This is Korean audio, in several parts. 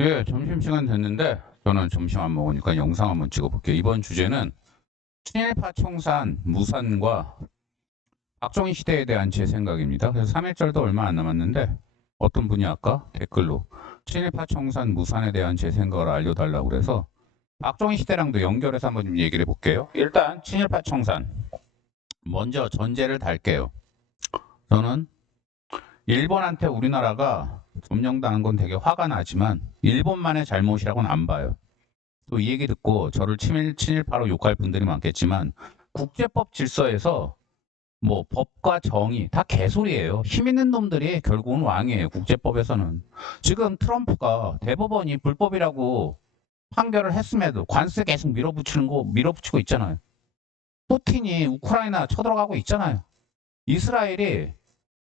예, 점심시간 됐는데 저는 점심 안 먹으니까 영상 한번 찍어볼게요. 이번 주제는 친일파 청산, 무산과 박정희 시대에 대한 제 생각입니다. 그래서 3.1절도 얼마 안 남았는데 어떤 분이 아까 댓글로 친일파 청산, 무산에 대한 제 생각을 알려달라고 그래서 박정희 시대랑도 연결해서 한번 좀 얘기를 해볼게요. 일단 친일파 청산. 먼저 전제를 달게요. 저는 일본한테 우리나라가 점령당한 건 되게 화가 나지만 일본만의 잘못이라고는 안 봐요. 또 이 얘기 듣고 저를 친일파로 욕할 분들이 많겠지만 국제법 질서에서 뭐 법과 정의 다 개소리예요. 힘 있는 놈들이 결국은 왕이에요. 국제법에서는. 지금 트럼프가 대법원이 불법이라고 판결을 했음에도 관세 계속 밀어붙이고 있잖아요. 푸틴이 우크라이나 쳐들어가고 있잖아요. 이스라엘이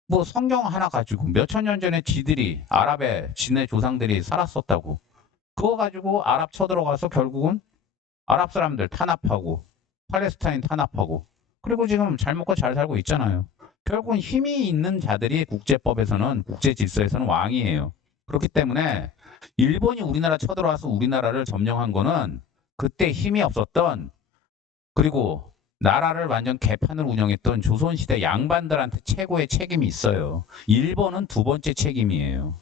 뭐 성경 하나 가지고 몇천 년 전에 아랍의 지네 조상들이 살았었다고. 그거 가지고 아랍 쳐들어가서 결국은 아랍 사람들 탄압하고 팔레스타인 탄압하고 그리고 지금 잘 먹고 잘 살고 있잖아요. 결국은 힘이 있는 자들이 국제법에서는 국제 질서에서는 왕이에요. 그렇기 때문에 일본이 우리나라 쳐들어와서 우리나라를 점령한 거는 그때 힘이 없었던 그리고 나라를 완전 개판을 운영했던 조선시대 양반들한테 최고의 책임이 있어요. 일본은 두 번째 책임이에요.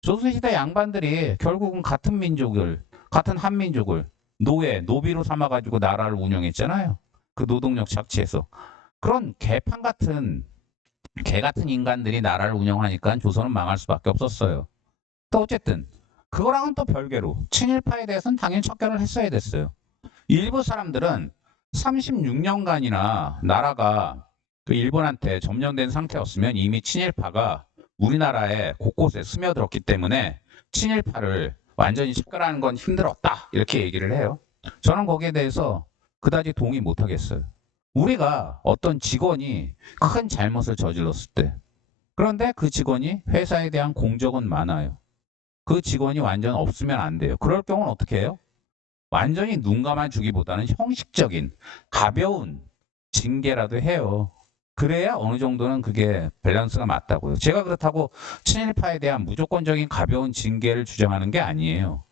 조선시대 양반들이 결국은 같은 한민족을 노비로 삼아가지고 나라를 운영했잖아요. 그 노동력 착취해서. 그런 개 같은 인간들이 나라를 운영하니까 조선은 망할 수밖에 없었어요. 또 어쨌든, 그거랑은 또 별개로 친일파에 대해서는 당연히 척결을 했어야 됐어요. 일부 사람들은 36년간이나 나라가 그 일본한테 점령된 상태였으면 이미 친일파가 우리나라에 곳곳에 스며들었기 때문에 친일파를 완전히 척결하는 건 힘들었다. 이렇게 얘기를 해요. 저는 거기에 대해서 그다지 동의 못 하겠어요. 우리가 어떤 직원이 큰 잘못을 저질렀을 때, 그런데 그 직원이 회사에 대한 공적은 많아요. 그 직원이 완전 없으면 안 돼요. 그럴 경우는 어떻게 해요? 완전히 눈 감아주기보다는 형식적인 가벼운 징계라도 해요. 그래야 어느 정도는 그게 밸런스가 맞다고요. 제가 그렇다고 친일파에 대한 무조건적인 가벼운 징계를 주장하는 게 아니에요.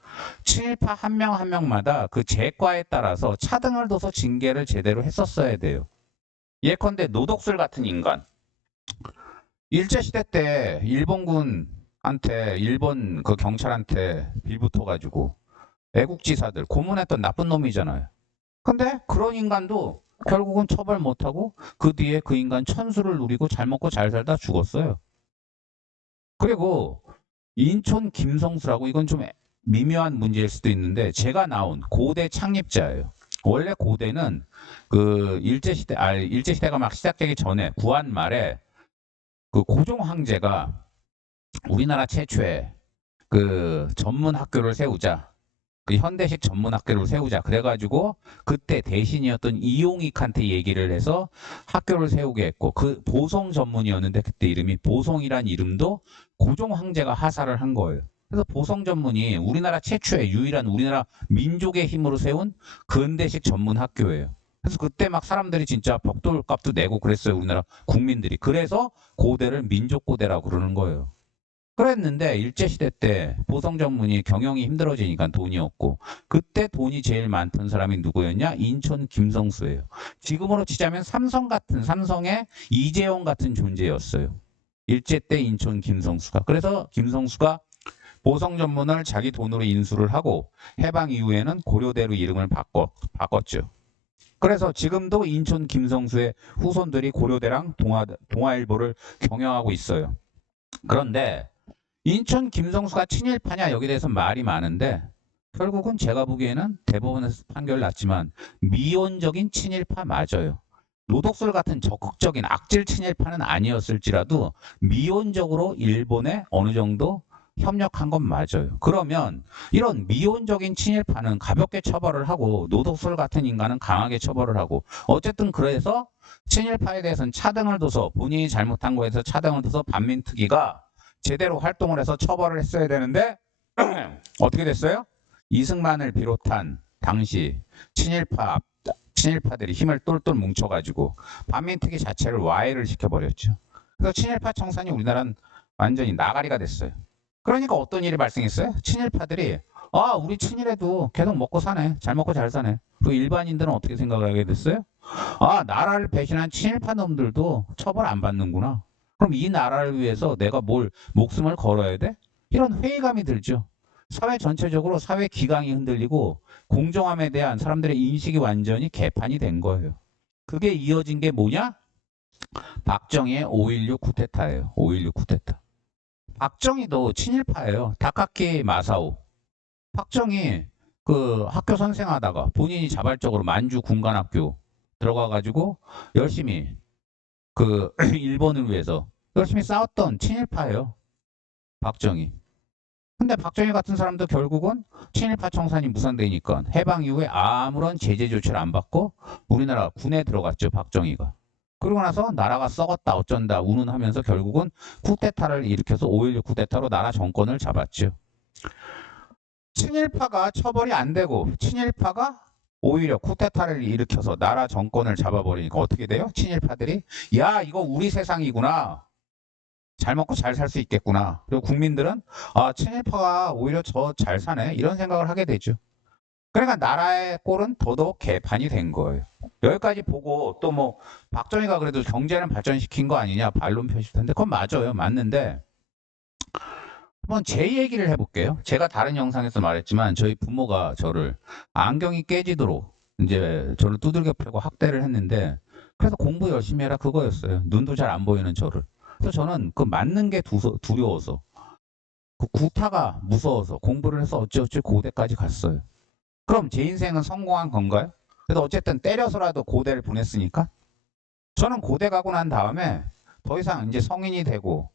친일파 한 명 한 명마다 그 제과에 따라서 차등을 둬서 징계를 제대로 했었어야 돼요. 예컨대 노독술 같은 인간. 일제시대 때 일본 그 경찰한테 빌붙어가지고 애국지사들 고문했던 나쁜 놈이잖아요. 근데 그런 인간도 결국은 처벌 못하고 그 뒤에 그 인간 천수를 누리고 잘 먹고 잘 살다 죽었어요. 그리고 인촌 김성수라고 이건 좀 미묘한 문제일 수도 있는데 제가 나온 고대 창립자예요. 원래 고대는 그 일제시대가 막 시작되기 전에 구한 말에 그 고종 황제가 우리나라 최초의 그 전문 학교를 세우자. 그 현대식 전문 학교를 세우자. 그래가지고 그때 대신이었던 이용익한테 얘기를 해서 학교를 세우게 했고 그 보성 전문이었는데 그때 이름이 보성이란 이름도 고종 황제가 하사를 한 거예요. 그래서 보성 전문이 우리나라 최초의 유일한 우리나라 민족의 힘으로 세운 근대식 전문 학교예요. 그래서 그때 막 사람들이 진짜 벽돌값도 내고 그랬어요. 우리나라 국민들이. 그래서 고대를 민족고대라고 그러는 거예요. 그랬는데 일제시대 때 보성 전문이 경영이 힘들어지니까 돈이 없고 그때 돈이 제일 많던 사람이 누구였냐? 인천 김성수예요. 지금으로 치자면 삼성의 이재용 같은 존재였어요. 일제 때 인천 김성수가. 그래서 김성수가 보성 전문을 자기 돈으로 인수를 하고 해방 이후에는 고려대로 이름을 바꿨죠. 그래서 지금도 인천 김성수의 후손들이 고려대랑 동아일보를 경영하고 있어요. 그런데 인천 김성수가 친일파냐 여기에 대해서 말이 많은데 결국은 제가 보기에는 대법원에서 판결을 났지만 미온적인 친일파 맞아요. 노독술 같은 적극적인 악질 친일파는 아니었을지라도 미온적으로 일본에 어느 정도 협력한 건 맞아요. 그러면 이런 미온적인 친일파는 가볍게 처벌을 하고 노독술 같은 인간은 강하게 처벌을 하고 어쨌든 그래서 친일파에 대해서는 차등을 둬서 본인이 잘못한 거에서 차등을 둬서 반민특위가 제대로 활동을 해서 처벌을 했어야 되는데 어떻게 됐어요? 이승만을 비롯한 당시 친일파들이 힘을 똘똘 뭉쳐가지고 반민특위 자체를 와해를 시켜버렸죠. 그래서 친일파 청산이 우리나라는 완전히 나가리가 됐어요. 그러니까 어떤 일이 발생했어요? 친일파들이 우리 친일해도 계속 먹고 사네. 잘 먹고 잘 사네. 그리고 일반인들은 어떻게 생각을 하게 됐어요? 나라를 배신한 친일파 놈들도 처벌 안 받는구나. 그럼 이 나라를 위해서 내가 뭘 목숨을 걸어야 돼? 이런 회의감이 들죠. 사회 전체적으로 사회 기강이 흔들리고 공정함에 대한 사람들의 인식이 완전히 개판이 된 거예요. 그게 이어진 게 뭐냐? 박정희의 5.16 쿠데타예요. 5.16 쿠데타. 박정희도 친일파예요. 다카키 마사오. 박정희 그 학교 선생하다가 본인이 자발적으로 만주 군관학교 들어가가지고 열심히 그 일본을 위해서 열심히 싸웠던 친일파예요. 박정희. 근데 박정희 같은 사람도 결국은 친일파 청산이 무산되니까 해방 이후에 아무런 제재 조치를 안 받고 우리나라 군에 들어갔죠. 박정희가. 그러고 나서 나라가 썩었다 어쩐다 운운하면서 결국은 쿠데타를 일으켜서 5.16 쿠데타로 나라 정권을 잡았죠. 친일파가 처벌이 안 되고 친일파가 오히려 쿠데타를 일으켜서 나라 정권을 잡아버리니까 어떻게 돼요? 친일파들이 야 이거 우리 세상이구나. 잘 먹고 잘 살 수 있겠구나. 그리고 국민들은 친일파가 오히려 저 잘 사네. 이런 생각을 하게 되죠. 그러니까 나라의 꼴은 더더욱 개판이 된 거예요. 여기까지 보고 또 뭐 박정희가 그래도 경제를 발전시킨 거 아니냐 반론 펴실 텐데 그건 맞아요. 맞는데 한번 제 얘기를 해볼게요. 제가 다른 영상에서 말했지만 저희 부모가 저를 안경이 깨지도록 이제 저를 두들겨 패고 학대를 했는데 그래서 공부 열심히 해라 그거였어요. 눈도 잘 안 보이는 저를. 그래서 저는 그 맞는 게 두려워서 그 구타가 무서워서 공부를 해서 어찌어찌 고대까지 갔어요. 그럼 제 인생은 성공한 건가요? 그래도 어쨌든 때려서라도 고대를 보냈으니까 저는 고대 가고 난 다음에 더 이상 이제 성인이 되고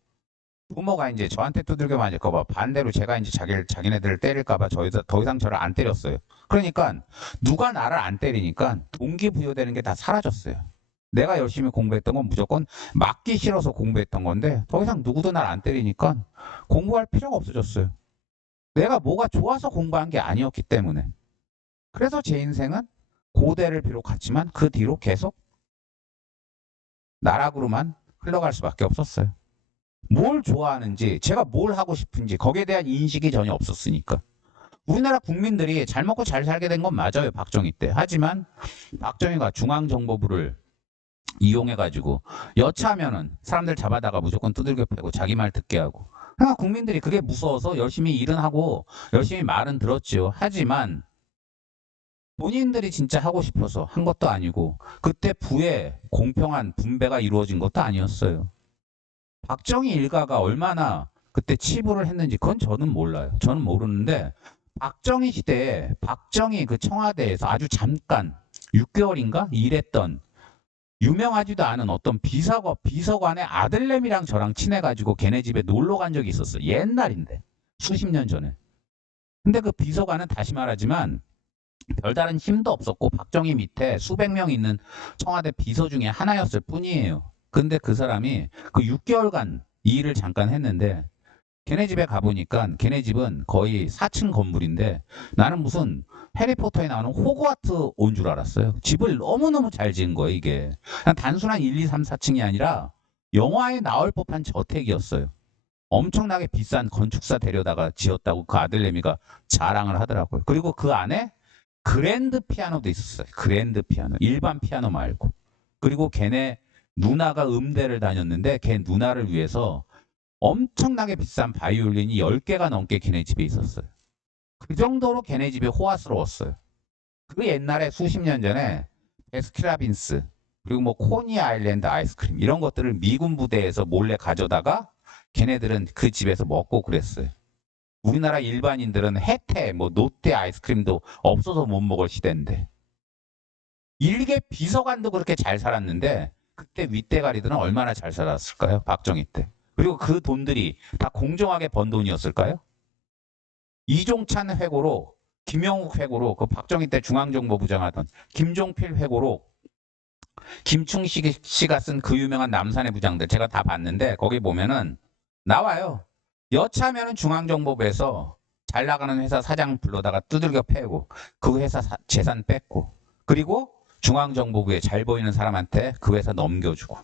부모가 이제 저한테 두들겨 맞을까봐 반대로 제가 이제 자기네들을 때릴까봐 더 이상 저를 안 때렸어요. 그러니까 누가 나를 안 때리니까 동기부여되는 게 다 사라졌어요. 내가 열심히 공부했던 건 무조건 맞기 싫어서 공부했던 건데 더 이상 누구도 날 안 때리니까 공부할 필요가 없어졌어요. 내가 뭐가 좋아서 공부한 게 아니었기 때문에. 그래서 제 인생은 고대를 비록 갔지만 그 뒤로 계속 나락으로만 흘러갈 수밖에 없었어요. 뭘 좋아하는지 제가 뭘 하고 싶은지 거기에 대한 인식이 전혀 없었으니까. 우리나라 국민들이 잘 먹고 잘 살게 된 건 맞아요. 박정희 때. 하지만 박정희가 중앙정보부를 이용해가지고 여차하면은 사람들 잡아다가 무조건 두들겨 패고 자기 말 듣게 하고. 그러니까 국민들이 그게 무서워서 열심히 일은 하고 열심히 말은 들었지요. 하지만 본인들이 진짜 하고 싶어서 한 것도 아니고 그때 부의 공평한 분배가 이루어진 것도 아니었어요. 박정희 일가가 얼마나 그때 치부를 했는지 그건 저는 몰라요. 저는 모르는데 박정희 시대에 박정희 그 청와대에서 아주 잠깐 6개월인가 일했던 유명하지도 않은 어떤 비서관의 아들내미랑 저랑 친해가지고 걔네 집에 놀러 간 적이 있었어요. 옛날인데 수십 년 전에. 근데 그 비서관은 다시 말하지만 별다른 힘도 없었고 박정희 밑에 수백 명 있는 청와대 비서 중에 하나였을 뿐이에요. 근데 그 사람이 그 6개월간 이 일을 잠깐 했는데 걔네 집에 가보니까 걔네 집은 거의 4층 건물인데 나는 무슨 해리포터에 나오는 호그와트 온 줄 알았어요. 집을 너무너무 잘 지은 거예요 이게. 그냥 단순한 1, 2, 3, 4층이 아니라 영화에 나올 법한 저택이었어요. 엄청나게 비싼 건축사 데려다가 지었다고 그 아들내미가 자랑을 하더라고요. 그리고 그 안에 그랜드 피아노도 있었어요. 그랜드 피아노. 일반 피아노 말고. 그리고 걔네 누나가 음대를 다녔는데 걔 누나를 위해서 엄청나게 비싼 바이올린이 10개가 넘게 걔네 집에 있었어요. 그 정도로 걔네 집이 호화스러웠어요. 그 옛날에 수십 년 전에 베스킨라빈스 그리고 뭐 코니 아일랜드 아이스크림 이런 것들을 미군 부대에서 몰래 가져다가 걔네들은 그 집에서 먹고 그랬어요. 우리나라 일반인들은 혜태, 뭐 노태 아이스크림도 없어서 못 먹을 시대인데 일개 비서관도 그렇게 잘 살았는데 그때 윗대가리들은 얼마나 잘 살았을까요? 박정희 때. 그리고 그 돈들이 다 공정하게 번 돈이었을까요? 이종찬 회고로 김영욱 회고로 그 박정희 때 중앙정보부장 하던 김종필 회고로 김충식 씨가 쓴 그 유명한 남산의 부장들 제가 다 봤는데 거기 보면은 나와요. 여차하면은 중앙정보부에서 잘 나가는 회사 사장 불러다가 두들겨 패고 그 회사 재산 뺏고 그리고 중앙정보부에 잘 보이는 사람한테 그 회사 넘겨주고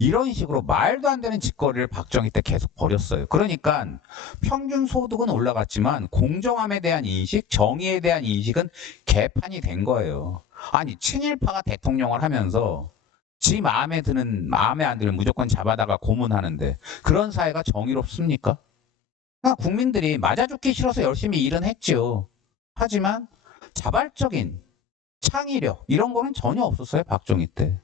이런 식으로 말도 안 되는 짓거리를 박정희 때 계속 벌였어요. 그러니까 평균 소득은 올라갔지만 공정함에 대한 인식, 정의에 대한 인식은 개판이 된 거예요. 아니, 친일파가 대통령을 하면서 지 마음에 안 들면 무조건 잡아다가 고문하는데 그런 사회가 정의롭습니까? 그러니까 국민들이 맞아 죽기 싫어서 열심히 일은 했죠. 하지만 자발적인 창의력 이런 거는 전혀 없었어요. 박정희 때.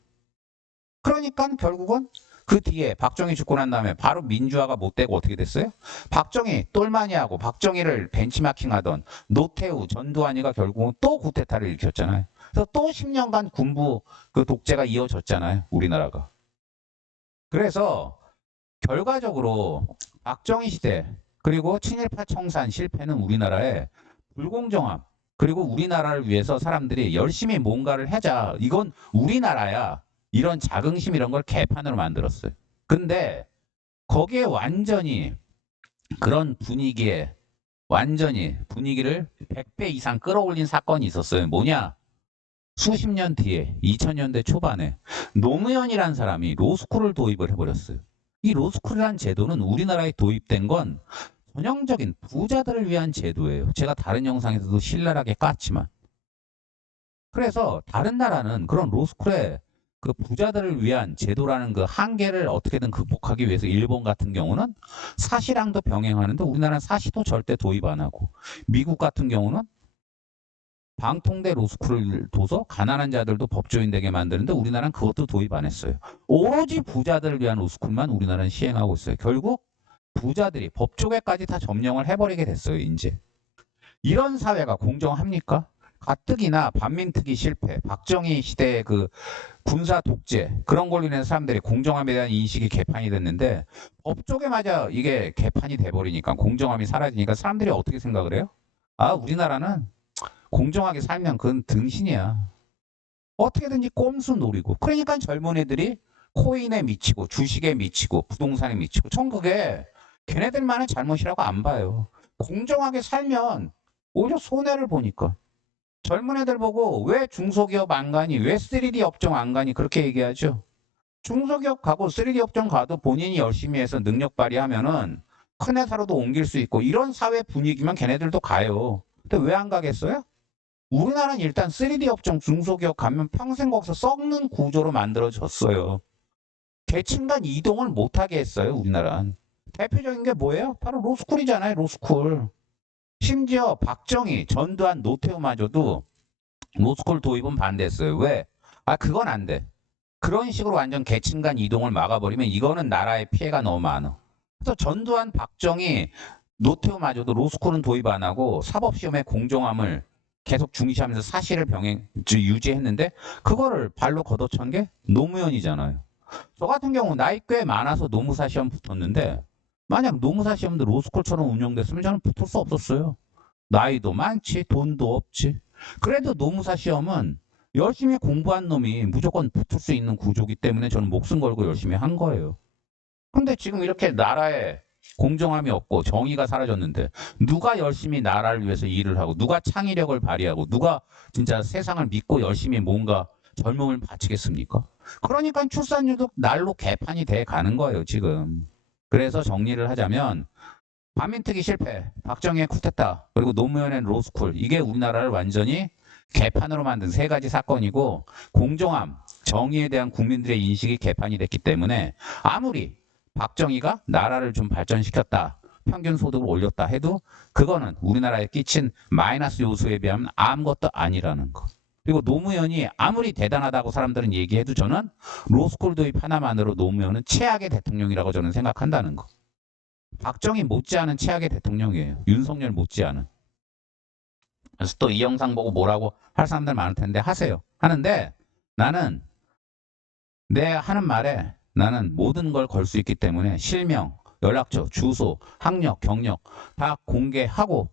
그러니까 결국은 그 뒤에 박정희 죽고 난 다음에 바로 민주화가 못 되고 어떻게 됐어요? 박정희 똘마니하고 박정희를 벤치마킹하던 노태우, 전두환이가 결국은 또 쿠데타를 일으켰잖아요. 그래서 또 10년간 군부 그 독재가 이어졌잖아요. 우리나라가. 그래서 결과적으로 박정희 시대 그리고 친일파 청산 실패는 우리나라의 불공정함 그리고 우리나라를 위해서 사람들이 열심히 뭔가를 하자. 이건 우리나라야. 이런 자긍심 이런 걸 개판으로 만들었어요. 근데 거기에 완전히 그런 분위기에 완전히 분위기를 100배 이상 끌어올린 사건이 있었어요. 뭐냐? 수십 년 뒤에 2000년대 초반에 노무현이라는 사람이 로스쿨을 도입을 해버렸어요. 이 로스쿨이라는 제도는 우리나라에 도입된 건 전형적인 부자들을 위한 제도예요. 제가 다른 영상에서도 신랄하게 깠지만. 그래서 다른 나라는 그런 로스쿨에 그 부자들을 위한 제도라는 그 한계를 어떻게든 극복하기 위해서 일본 같은 경우는 사시랑도 병행하는데 우리나라는 사시도 절대 도입 안 하고 미국 같은 경우는 방통대 로스쿨을 둬서 가난한 자들도 법조인 되게 만드는데 우리나라는 그것도 도입 안 했어요. 오로지 부자들을 위한 로스쿨만 우리나라는 시행하고 있어요. 결국 부자들이 법조계까지 다 점령을 해버리게 됐어요. 이제 이런 사회가 공정합니까? 가뜩이나 반민특위 실패, 박정희 시대의 그 군사 독재 그런 걸로 인해서 사람들이 공정함에 대한 인식이 개판이 됐는데 법조계마저 이게 개판이 돼버리니까 공정함이 사라지니까 사람들이 어떻게 생각을 해요? 아, 우리나라는 공정하게 살면 그건 등신이야. 어떻게든지 꼼수 노리고. 그러니까 젊은 애들이 코인에 미치고 주식에 미치고 부동산에 미치고 전 그게 걔네들만의 잘못이라고 안 봐요. 공정하게 살면 오히려 손해를 보니까. 젊은 애들 보고 왜 중소기업 안 가니? 왜 3D 업종 안 가니? 그렇게 얘기하죠. 중소기업 가고 3D 업종 가도 본인이 열심히 해서 능력 발휘하면은 큰 회사로도 옮길 수 있고 이런 사회 분위기면 걔네들도 가요. 근데 왜 안 가겠어요? 우리나라는 일단 3D 업종 중소기업 가면 평생 거기서 썩는 구조로 만들어졌어요. 계층 간 이동을 못하게 했어요. 우리나라는. 대표적인 게 뭐예요? 바로 로스쿨이잖아요. 로스쿨. 심지어 박정희, 전두환, 노태우마저도 로스쿨 도입은 반대했어요. 왜? 아, 그건 안 돼. 그런 식으로 완전 계층 간 이동을 막아버리면 이거는 나라의 피해가 너무 많아. 그래서 전두환, 박정희, 노태우마저도 로스쿨은 도입 안 하고 사법시험의 공정함을 계속 중시하면서 사실을 유지했는데 그거를 발로 걷어찬 게 노무현이잖아요. 저 같은 경우 나이 꽤 많아서 노무사 시험 붙었는데 만약 노무사 시험도 로스쿨처럼 운영됐으면 저는 붙을 수 없었어요. 나이도 많지 돈도 없지. 그래도 노무사 시험은 열심히 공부한 놈이 무조건 붙을 수 있는 구조기 때문에 저는 목숨 걸고 열심히 한 거예요. 근데 지금 이렇게 나라에 공정함이 없고 정의가 사라졌는데 누가 열심히 나라를 위해서 일을 하고 누가 창의력을 발휘하고 누가 진짜 세상을 믿고 열심히 뭔가 젊음을 바치겠습니까? 그러니까 출산율도 날로 개판이 돼 가는 거예요 지금. 그래서 정리를 하자면 반민특위 실패, 박정희의 쿠데타, 그리고 노무현의 로스쿨 이게 우리나라를 완전히 개판으로 만든 세 가지 사건이고 공정함, 정의에 대한 국민들의 인식이 개판이 됐기 때문에 아무리 박정희가 나라를 좀 발전시켰다, 평균 소득을 올렸다 해도 그거는 우리나라에 끼친 마이너스 요소에 비하면 아무것도 아니라는 거. 그리고 노무현이 아무리 대단하다고 사람들은 얘기해도 저는 로스쿨 도입 하나만으로 노무현은 최악의 대통령이라고 저는 생각한다는 거. 박정희 못지않은 최악의 대통령이에요. 윤석열 못지않은. 그래서 또 이 영상 보고 뭐라고 할 사람들 많을 텐데 하세요. 하는데 나는 내 하는 말에 나는 모든 걸 걸 수 있기 때문에 실명, 연락처, 주소, 학력, 경력 다 공개하고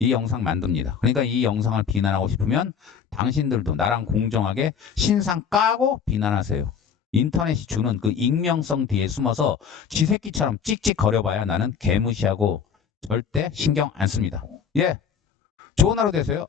이 영상 만듭니다. 그러니까 이 영상을 비난하고 싶으면 당신들도 나랑 공정하게 신상 까고 비난하세요. 인터넷이 주는 그 익명성 뒤에 숨어서 쥐새끼처럼 찍찍 거려봐야 나는 개무시하고 절대 신경 안 씁니다. 예, 좋은 하루 되세요.